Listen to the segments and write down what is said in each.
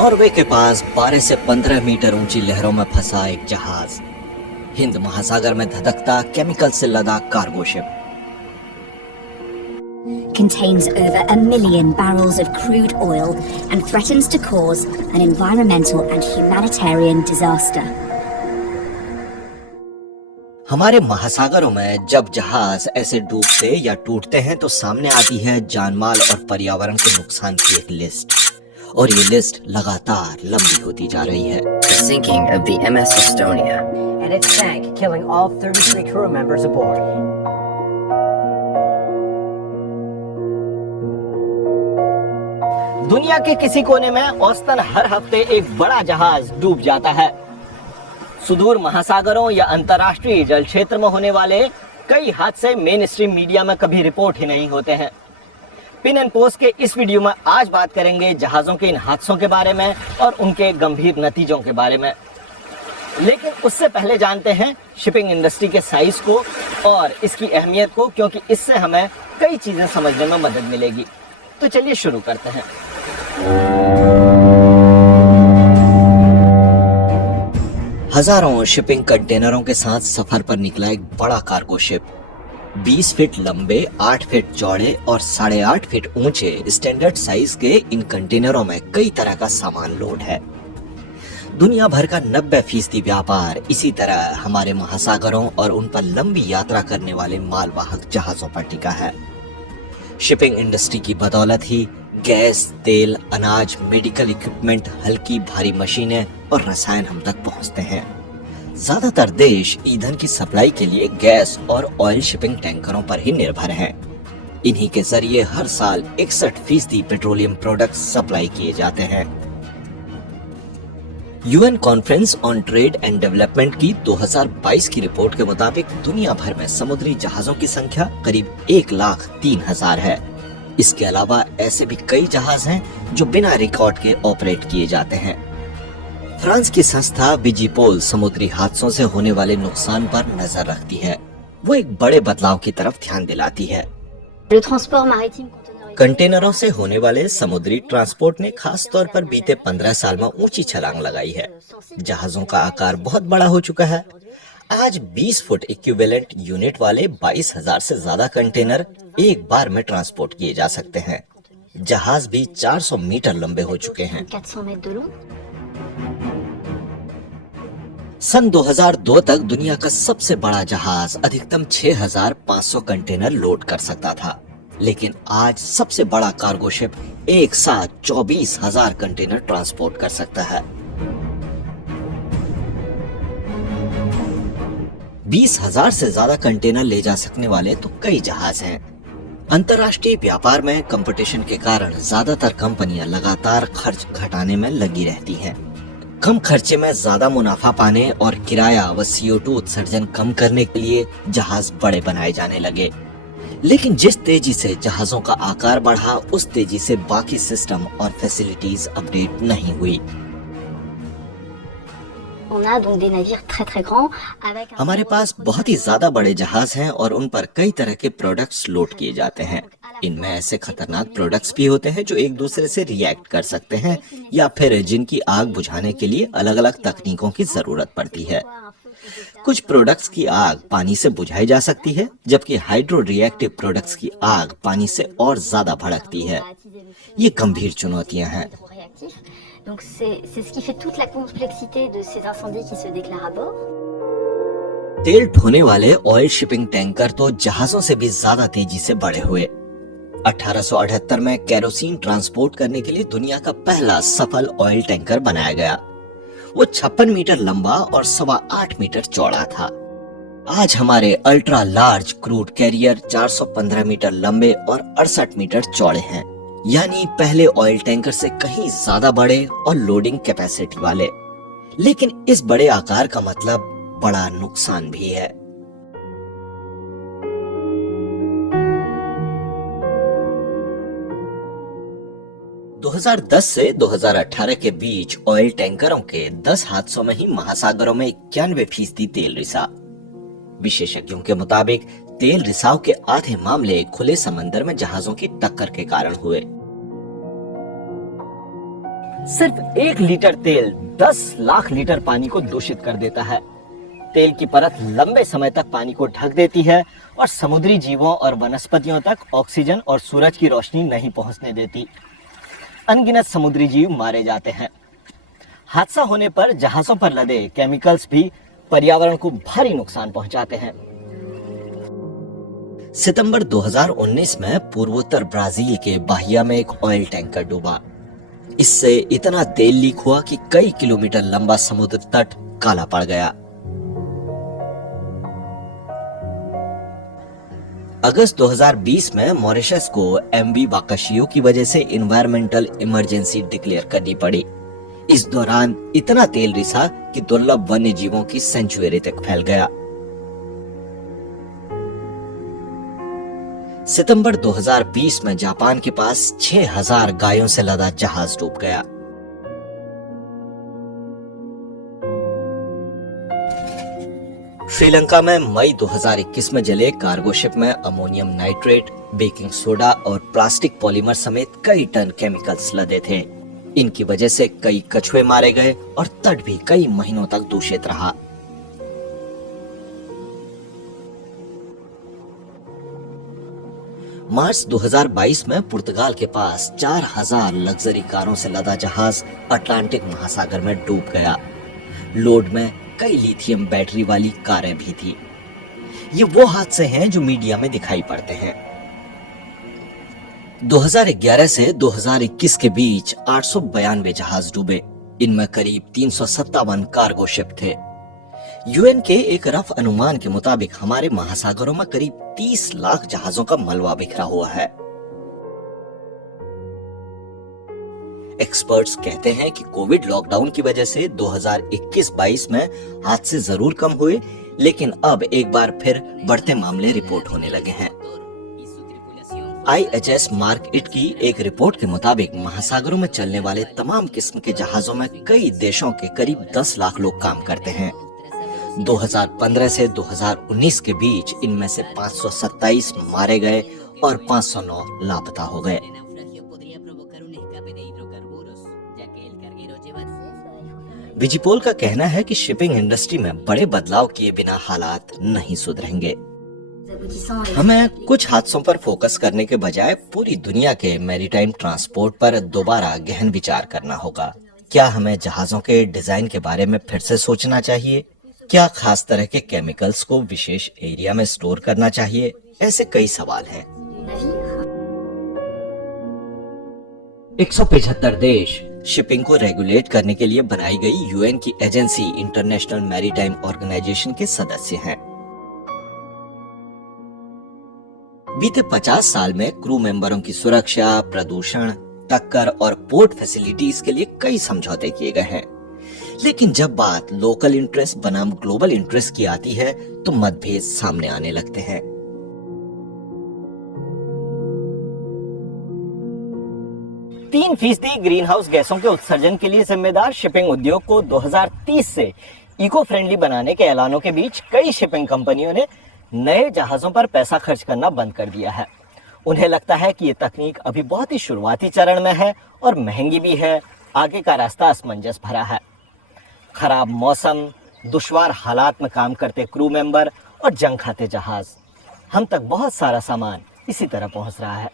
Norway के पास 12 से 15 metre ऊंची लहरों में फंसा एक जहाज, हिंद महासागर में धधकता केमिकल से लदा cargo ship contains over 1 million barrels of crude oil and threatens to cause an environmental and humanitarian disaster. हमारे महासागरों में जब जहाज ऐसे डूबते या टूटते हैं तो सामने आती है जानमाल और पर्यावरण के नुकसान की एक लिस्ट, और ये लिस्ट लगातार लंबी होती जा रही है। The sinking of the MS Estonia and it sank, killing all 33 crew members aboard. दुनिया के किसी कोने में औसतन हर हफ्ते एक बड़ा जहाज डूब जाता है। सुदूर महासागरों या अंतर्राष्ट्रीय जल क्षेत्र में होने वाले कई हादसे मेन स्ट्रीम मीडिया में कभी रिपोर्ट ही नहीं होते हैं। पिन एंड पोस्ट के इस वीडियो में आज बात करेंगे जहाजों के इन हादसों के बारे में और उनके गंभीर नतीजों के बारे में। लेकिन उससे पहले जानते हैं शिपिंग इंडस्ट्री के साइज को और इसकी अहमियत को, क्योंकि इससे हमें कई चीजें समझने में मदद मिलेगी। तो चलिए शुरू करते हैं। हजारों शिपिंग कंटेनरों के साथ सफर पर निकला एक बड़ा कार्गो शिप 20 फीट लंबे, 8 फीट चौड़े और 8.5 फीट ऊंचे स्टैंडर्ड साइज के इन कंटेनरों में कई तरह का सामान लोड है। दुनिया भर का 90% व्यापार इसी तरह हमारे महासागरों और उन पर लंबी यात्रा करने वाले मालवाहक जहाजों पर टिका है। शिपिंग इंडस्ट्री की बदौलत ही गैस, तेल, अनाज, मेडिकल इक्विपमेंट, हल्की भारी मशीनें और रसायन हम तक पहुंचते हैं। ज्यादातर देश ईंधन की सप्लाई के लिए गैस और ऑयल शिपिंग टैंकरों पर ही निर्भर हैं। इन्हीं के जरिए हर साल 61% पेट्रोलियम प्रोडक्ट्स सप्लाई किए जाते हैं। UN conference on trade and development की 2022 की रिपोर्ट के मुताबिक दुनिया भर में समुद्री जहाजों की संख्या करीब 1,03,000 है। इसके अलावा ऐसे भी कई जहाज हैं जो बिना रिकॉर्ड के ऑपरेट किए जाते हैं। फ्रांस की संस्था विजीपोल समुद्री हादसों से होने वाले नुकसान पर नजर रखती है। वो एक बड़े बदलाव की तरफ ध्यान दिलाती है। कंटेनरों से होने वाले समुद्री ट्रांसपोर्ट ने खास तौर पर बीते 15 साल में ऊंची छलांग लगाई है। जहाजों का आकार बहुत बड़ा हो चुका है। आज 20 फुट इक्विवेलेंट यूनिट वाले 22,000 से ज्यादा कंटेनर एक बार में ट्रांसपोर्ट किए जा सकते हैं। जहाज भी 400 मीटर लंबे हो चुके हैं। सन 2002 तक दुनिया का सबसे बड़ा जहाज अधिकतम 6,500 कंटेनर लोड कर सकता था, लेकिन आज सबसे बड़ा कार्गो शिप एक साथ 24,000 कंटेनर ट्रांसपोर्ट कर सकता है। 20,000 से ज्यादा कंटेनर ले जा सकने वाले तो कई जहाज हैं। अंतर्राष्ट्रीय व्यापार में कंपटीशन के कारण ज्यादातर कंपनियां लगातार खर्च घटाने में लगी रहती हैं। कम खर्चे में ज्यादा मुनाफा पाने और किराया व CO2 उत्सर्जन कम करने के लिए जहाज बड़े बनाए जाने लगे। लेकिन जिस तेजी से जहाजों का आकार बढ़ा, उस तेजी से बाकी सिस्टम और फैसिलिटीज अपडेट नहीं हुई। हमारे पास बहुत ही ज्यादा बड़े जहाज हैं और उन पर कई तरह के प्रोडक्ट्स लोड किए जाते हैं। इनमें ऐसे खतरनाक प्रोडक्ट्स भी होते हैं जो एक दूसरे से रिएक्ट कर सकते हैं या फिर जिनकी आग बुझाने के लिए अलग अलग तकनीकों की जरूरत पड़ती है। कुछ प्रोडक्ट्स की आग पानी से बुझाई जा सकती है, जबकि हाइड्रो रिएक्टिव प्रोडक्ट्स की आग पानी से और ज्यादा भड़कती है। ये गंभीर चुनौतियां हैं। Donc c'est ce qui fait toute la complexité de ces incendies qui se déclarent à bord. तेल ढोने वाले ऑयल शिपिंग टैंकर तो जहाजों से भी ज्यादा तेजी से बढ़े हुए। 1878 में केरोसिन ट्रांसपोर्ट करने के लिए दुनिया का पहला सफल ऑयल टैंकर बनाया गया। वो 56 मीटर लंबा और 8.25 मीटर चौड़ा था। आज हमारे ultra large crude carrier 415 metre लंबे और 68 मीटर चौड़े हैं, यानी पहले ऑयल टैंकर से कहीं ज्यादा बड़े और लोडिंग कैपेसिटी वाले। लेकिन इस बड़े आकार का मतलब बड़ा नुकसान भी है। - 2010 से 2018 के बीच ऑयल टैंकरों के 10 हादसों में ही महासागरों में 91% तेल रिसा। विशेषज्ञों के मुताबिक तेल रिसाव के आधे मामले खुले समंदर में जहाजों की टक्कर के कारण हुए। सिर्फ 1 लीटर तेल 10 लाख लीटर पानी को दूषित कर देता है। तेल की परत लंबे समय तक पानी को ढक देती है और समुद्री जीवों और वनस्पतियों तक ऑक्सीजन और सूरज की रोशनी नहीं पहुंचने देती। अनगिनत समुद्री जीव मारे जाते हैं। हादसा होने पर जहाजों पर लदे केमिकल्स भी पर्यावरण को भारी नुकसान पहुंचाते हैं। सितंबर 2019 में पूर्वोत्तर ब्राजील के बाहिया में एक ऑयल टैंकर डूबा। इससे इतना तेल लीक हुआ कि कई किलोमीटर लंबा समुद्र तट काला पड़ गया। अगस्त 2020 में मॉरिशस को एमवी वाकाशियो की वजह से एनवायरमेंटल इमरजेंसी डिक्लेयर करनी पड़ी। इस दौरान इतना तेल रिसा कि दुर्लभ वन्य जीवों की सेंचुरी तक फैल गया। सितंबर 2020 में जापान के पास 6000 गायों से लदा जहाज डूब गया। श्रीलंका में मई 2021 में जले कार्गो शिप में अमोनियम नाइट्रेट, बेकिंग सोडा और प्लास्टिक पॉलीमर समेत कई टन केमिकल्स लदे थे। इनकी वजह से कई कछुए मारे गए और तट भी कई महीनों तक दूषित रहा। मार्च 2022 में पुर्तगाल के पास 4000 लग्जरी कारों से लदा जहाज अटलांटिक महासागर में डूब गया। लोड में कई लिथियम बैटरी वाली कारें भी थी। ये वो हादसे हैं जो मीडिया में दिखाई पड़ते हैं। 2011 से 2021 के बीच 892 जहाज डूबे। इनमें करीब 357 कार्गो शिप थे। यूएन के एक रफ अनुमान के मुताबिक हमारे महासागरों में करीब 30 लाख जहाजों का मलबा बिखरा हुआ है। एक्सपर्ट्स कहते हैं कि कोविड लॉकडाउन की वजह से 2021-22 में हादसे जरूर कम हुए, लेकिन अब एक बार फिर बढ़ते मामले रिपोर्ट होने लगे हैं। IHS मार्क इट की एक रिपोर्ट के मुताबिक महासागरों में चलने वाले तमाम किस्म के जहाजों में कई देशों के करीब 10 लाख लोग काम करते हैं। 2015 से 2019 के बीच इनमें से 527 मारे गए और 509 लापता हो गए। विजिपोल का कहना है कि शिपिंग इंडस्ट्री में बड़े बदलाव किए बिना हालात नहीं सुधरेंगे। हमें कुछ हादसों पर फोकस करने के बजाय पूरी दुनिया के मैरीटाइम ट्रांसपोर्ट पर दोबारा गहन विचार करना होगा। क्या हमें जहाजों के डिजाइन के बारे में फिर से सोचना चाहिए? क्या खास तरह के केमिकल्स को विशेष एरिया में स्टोर करना चाहिए? ऐसे कई सवाल हैं। 175 देश शिपिंग को रेगुलेट करने के लिए बनाई गई यूएन की एजेंसी इंटरनेशनल मैरीटाइम ऑर्गेनाइजेशन के सदस्य हैं। बीते 50 साल में क्रू मेंबरों की सुरक्षा, प्रदूषण, टक्कर और पोर्ट फैसिलिटीज के लिए कई समझौते किए गए हैं। लेकिन जब बात लोकल इंटरेस्ट बनाम ग्लोबल इंटरेस्ट की आती है तो मतभेद सामने आने लगते हैं। तीन फीसदी ग्रीन हाउस गैसों के उत्सर्जन के लिए जिम्मेदार शिपिंग उद्योग को 2030 से इको फ्रेंडली बनाने के ऐलानों के बीच कई शिपिंग कंपनियों ने नए जहाजों पर पैसा खर्च करना बंद कर दिया है। उन्हें लगता है कि ये तकनीक अभी बहुत ही शुरुआती चरण में है और महंगी भी है। आगे का रास्ता असमंजस भरा है। खराब मौसम, दुश्वार हालात में काम करते क्रू मेंबर और जंग खाते जहाज, हम तक बहुत सारा सामान इसी तरह पहुंच रहा है।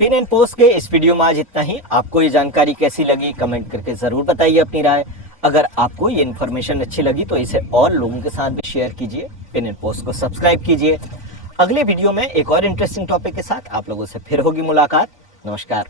पिन एंड पोस्ट के इस वीडियो में आज इतना ही। आपको ये जानकारी कैसी लगी कमेंट करके जरूर बताइए अपनी राय। अगर आपको ये इन्फॉर्मेशन अच्छी लगी तो इसे और लोगों के साथ भी शेयर कीजिए। पिन एंड पोस्ट को सब्सक्राइब कीजिए। अगले वीडियो में एक और इंटरेस्टिंग टॉपिक के साथ आप लोगों से फिर होगी मुलाकात। नमस्कार।